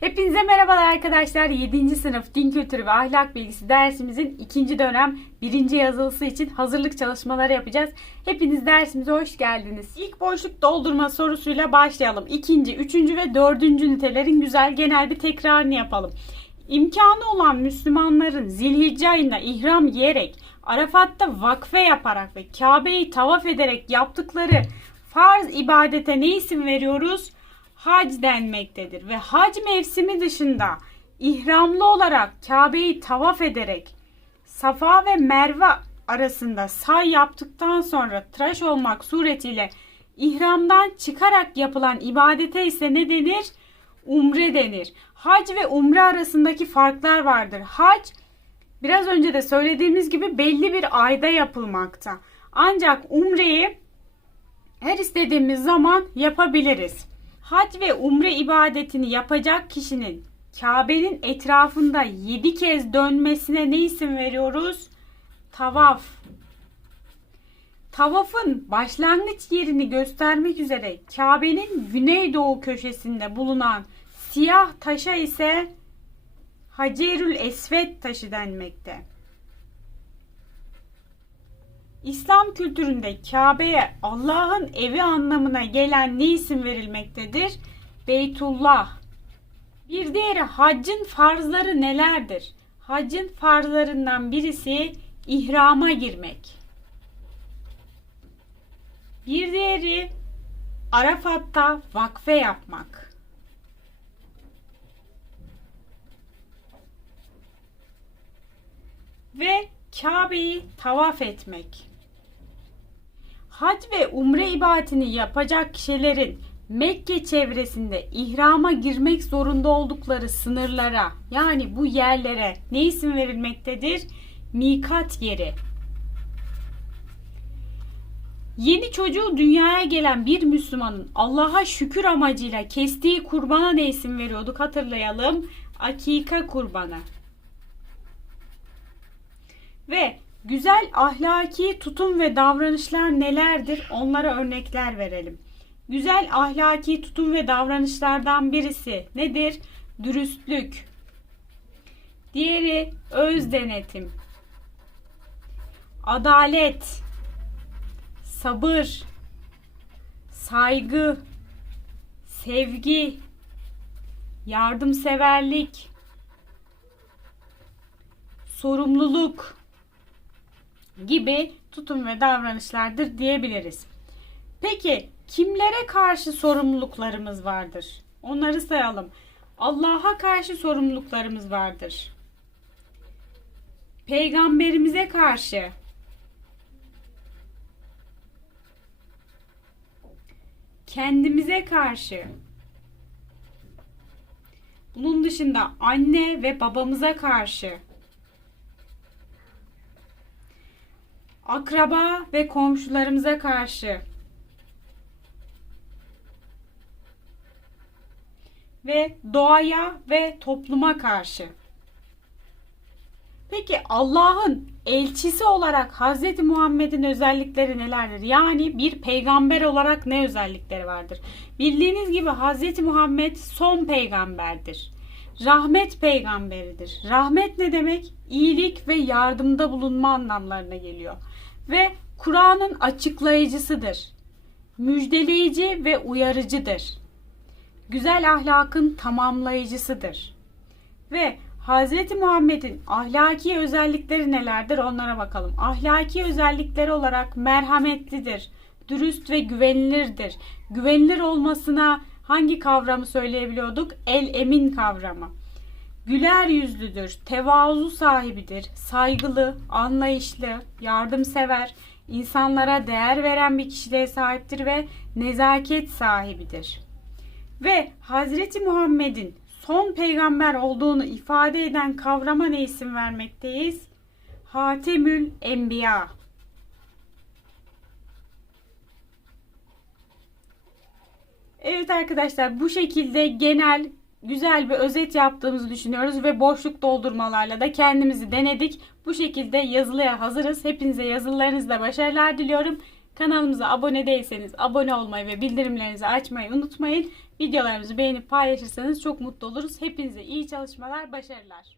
Hepinize merhabalar arkadaşlar. 7. sınıf din kültürü ve ahlak bilgisi dersimizin ikinci dönem birinci yazılısı için hazırlık çalışmaları yapacağız. Hepiniz dersimize hoş geldiniz. İlk boşluk doldurma sorusuyla başlayalım. İkinci, üçüncü ve dördüncü nitelerin güzel genel bir tekrarını yapalım. İmkanı olan Müslümanların zilhicce ayında ihram giyerek, Arafat'ta vakfe yaparak ve Kabe'yi tavaf ederek yaptıkları farz ibadete ne isim veriyoruz? Hac denmektedir ve hac mevsimi dışında ihramlı olarak Kabe'yi tavaf ederek Safa ve Merve arasında say yaptıktan sonra tıraş olmak suretiyle ihramdan çıkarak yapılan ibadete ise ne denir? Umre denir. Hac ve umre arasındaki farklar vardır. Hac biraz önce de söylediğimiz gibi belli bir ayda yapılmakta. Ancak umreyi her istediğimiz zaman yapabiliriz. Hac ve umre ibadetini yapacak kişinin Kabe'nin etrafında 7 kez dönmesine ne isim veriyoruz? Tavaf. Tavafın başlangıç yerini göstermek üzere Kabe'nin güneydoğu köşesinde bulunan siyah taşa ise Hacerül Esved taşı denmekte. İslam kültüründe Kabe'ye Allah'ın evi anlamına gelen ne isim verilmektedir? Beytullah. Bir diğeri haccın farzları nelerdir? Haccın farzlarından birisi ihrama girmek. Bir diğeri Arafat'ta vakfe yapmak. Ve Kabe'yi tavaf etmek. Hac ve umre ibadetini yapacak kişilerin Mekke çevresinde ihrama girmek zorunda oldukları sınırlara yani bu yerlere ne isim verilmektedir? Mikat yeri. Yeni çocuğu dünyaya gelen bir Müslümanın Allah'a şükür amacıyla kestiği kurbana ne isim veriyorduk hatırlayalım. Akika kurbanı. Ve güzel ahlaki tutum ve davranışlar nelerdir? Onlara örnekler verelim. Güzel ahlaki tutum ve davranışlardan birisi nedir? Dürüstlük. Diğeri öz denetim. Adalet. Sabır. Saygı. Sevgi. Yardımseverlik. Sorumluluk gibi tutum ve davranışlardır diyebiliriz. Peki kimlere karşı sorumluluklarımız vardır? Onları sayalım. Allah'a karşı sorumluluklarımız vardır. Peygamberimize karşı kendimize karşı bunun dışında anne ve babamıza karşı akraba ve komşularımıza karşı ve doğaya ve topluma karşı. Peki Allah'ın elçisi olarak Hz. Muhammed'in özellikleri nelerdir? Yani bir peygamber olarak ne özellikleri vardır? Bildiğiniz gibi Hz. Muhammed son peygamberdir. Rahmet peygamberidir. Rahmet ne demek? İyilik ve yardımda bulunma anlamlarına geliyor. Ve Kur'an'ın açıklayıcısıdır. Müjdeleyici ve uyarıcıdır. Güzel ahlakın tamamlayıcısıdır. Ve Hz. Muhammed'in ahlaki özellikleri nelerdir onlara bakalım. Ahlaki özellikleri olarak merhametlidir, dürüst ve güvenilirdir. Güvenilir olmasına hangi kavramı söyleyebiliyorduk? El emin kavramı. Güler yüzlüdür, tevazu sahibidir, saygılı, anlayışlı, yardımsever, insanlara değer veren bir kişiliğe sahiptir ve nezaket sahibidir. Ve Hazreti Muhammed'in son peygamber olduğunu ifade eden kavrama ne isim vermekteyiz? Hatemül Enbiya. Evet arkadaşlar bu şekilde genel güzel bir özet yaptığımızı düşünüyoruz ve boşluk doldurmalarla da kendimizi denedik. Bu şekilde yazılıya hazırız. Hepinize yazılarınızda başarılar diliyorum. Kanalımıza abone değilseniz abone olmayı ve bildirimlerinizi açmayı unutmayın. Videolarımızı beğenip paylaşırsanız çok mutlu oluruz. Hepinize iyi çalışmalar, başarılar.